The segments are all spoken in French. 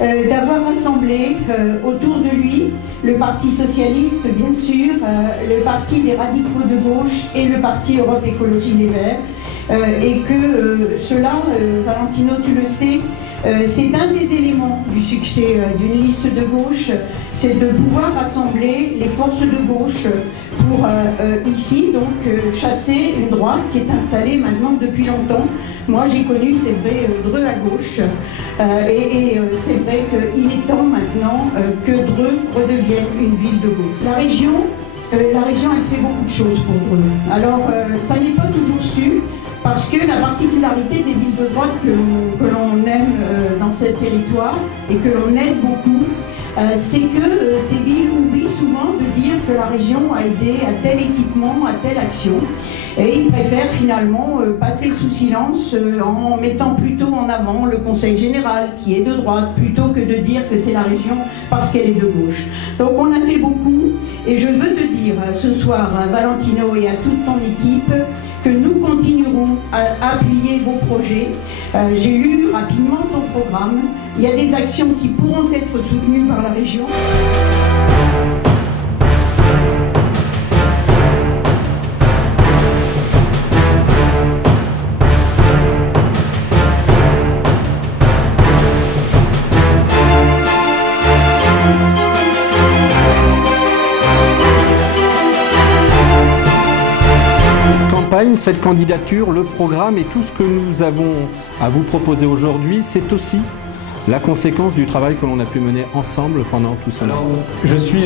d'avoir rassemblé autour de lui le Parti socialiste, bien sûr, le Parti des radicaux de gauche et le Parti Europe Écologie Les Verts. Et que cela, Valentino, tu le sais, c'est un des éléments du succès d'une liste de gauche, c'est de pouvoir rassembler les forces de gauche pour ici donc chasser une droite qui est installée maintenant depuis longtemps. Moi j'ai connu, c'est vrai, Dreux à gauche et c'est vrai qu'il est temps maintenant que Dreux redevienne une ville de gauche. La région elle fait beaucoup de choses pour Dreux. Alors ça n'est pas toujours su. Parce que la particularité des villes de droite que l'on aime dans ce territoire et que l'on aide beaucoup, c'est que ces villes oublient souvent de dire que la région a aidé à tel équipement, à telle action. Et ils préfèrent finalement passer sous silence en mettant plutôt en avant le Conseil général qui est de droite, plutôt que de dire que c'est la région parce qu'elle est de gauche. Donc on a fait beaucoup et je veux te dire ce soir, Valentino et à toute ton équipe, que nous continuerons à appuyer vos projets. J'ai lu rapidement ton programme. Il y a des actions qui pourront être soutenues par la région. Cette candidature, le programme et tout ce que nous avons à vous proposer aujourd'hui, c'est aussi la conséquence du travail que l'on a pu mener ensemble pendant tout ce temps. Je suis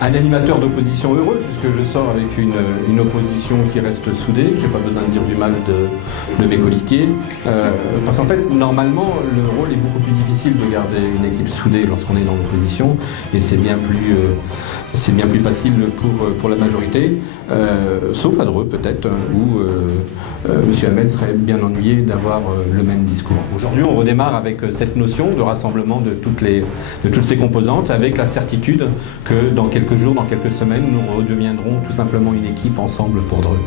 un animateur d'opposition heureux, puisque je sors avec une opposition qui reste soudée. Je n'ai pas besoin de dire du mal de mes colistiers. Parce qu'en fait, normalement, le rôle est beaucoup plus difficile de garder une équipe soudée lorsqu'on est dans l'opposition. Et c'est bien plus facile pour la majorité. Sauf à Dreux, peut-être, où M. Hamel serait bien ennuyé d'avoir le même discours. Aujourd'hui, on redémarre avec cette notion de rassemblement de toutes ces composantes, avec la certitude que dans quelques jours, dans quelques semaines, nous redeviendrons tout simplement une équipe ensemble pour Dreux.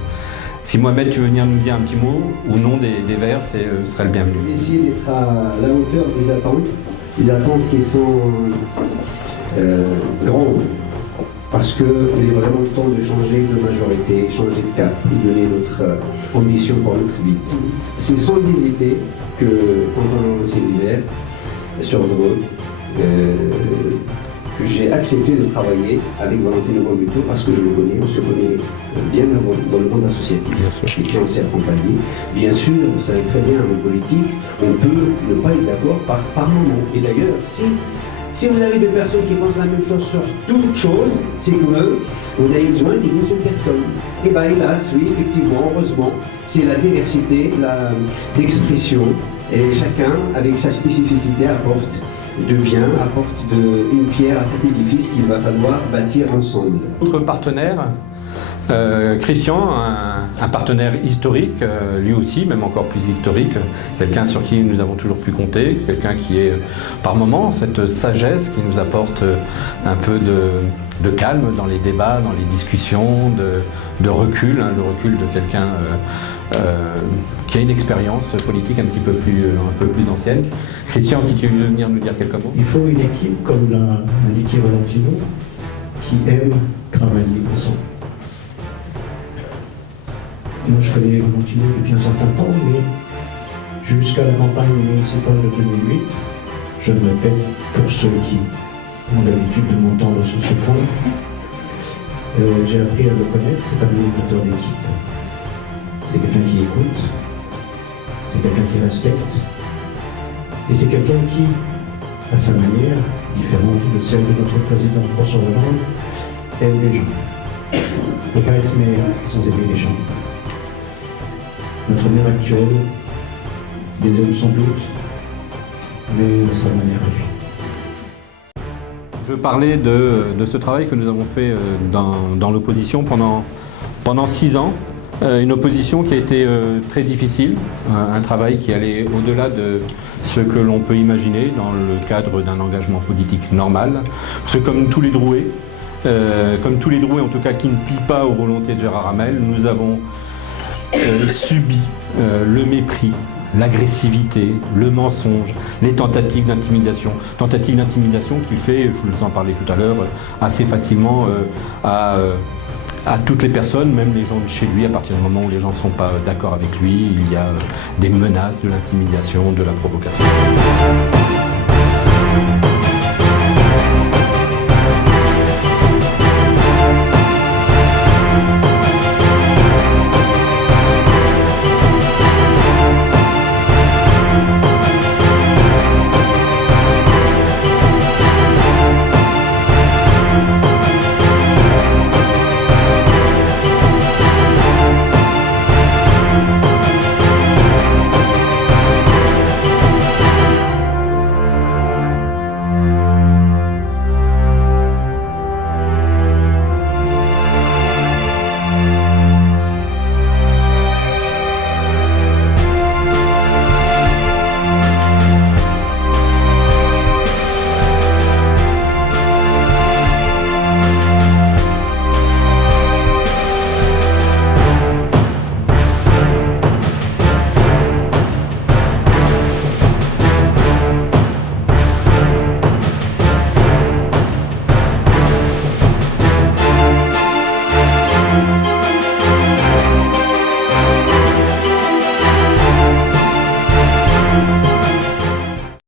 Si Mohamed, tu veux venir nous dire un petit mot au nom des Verts, ce serait le bienvenu. Je vais essayer d'être à la hauteur des attentes qui sont grandes, parce qu'il est vraiment le temps de changer de majorité, changer de cap et donner notre ambition pour notre vie. C'est sans hésiter que quand on a lancé l'hiver sur Dreux, que j'ai accepté de travailler avec Valentino Gambetto parce que je le connais, on se connaît bien dans le monde associatif et puis on s'est accompagné. Bien sûr, vous savez très bien, en politique, on peut ne pas être d'accord par moment. Et d'ailleurs, si vous avez des personnes qui pensent la même chose sur toute chose, c'est que on a besoin d'une seule personne. Et bien hélas, oui, effectivement, heureusement, c'est la diversité d'expression et chacun, avec sa spécificité, apporte de bien, apporte une pierre à cet édifice qu'il va falloir bâtir ensemble. Notre partenaire, Christian, un partenaire historique, lui aussi, même encore plus historique, quelqu'un sur qui nous avons toujours pu compter, quelqu'un qui est par moments cette sagesse qui nous apporte un peu de calme dans les débats, dans les discussions, de recul, le recul de quelqu'un qui a une expérience politique un peu plus ancienne. Christian, si tu veux venir nous dire quelques mots. Il faut une équipe, comme l'a indiqué Valentino, qui aime travailler ensemble. Moi, je connais Valentino depuis un certain temps, mais jusqu'à la campagne municipale de 2008, je me répète pour ceux qui ont l'habitude de m'entendre sur ce point, j'ai appris à le connaître, c'est un animateur d'équipe. C'est quelqu'un qui écoute, c'est quelqu'un qui respecte, et c'est quelqu'un qui, à sa manière, différente de celle de notre président François Hollande, aime les gens. On ne peut pas être maire sans aimer les gens. Notre maire actuel les aime sans doute, mais de sa manière à lui. Je parlais de ce travail que nous avons fait dans l'opposition pendant 6 ans. Une opposition qui a été très difficile, un travail qui allait au-delà de ce que l'on peut imaginer dans le cadre d'un engagement politique normal. Parce que comme tous les Drouais en tout cas qui ne plient pas aux volontés de Gérard Hamel, nous avons subi le mépris, l'agressivité, le mensonge, les tentatives d'intimidation. Tentatives d'intimidation qu'il fait, je vous en parlais tout à l'heure, assez facilement à toutes les personnes, même les gens de chez lui, à partir du moment où les gens ne sont pas d'accord avec lui, il y a des menaces, de l'intimidation, de la provocation.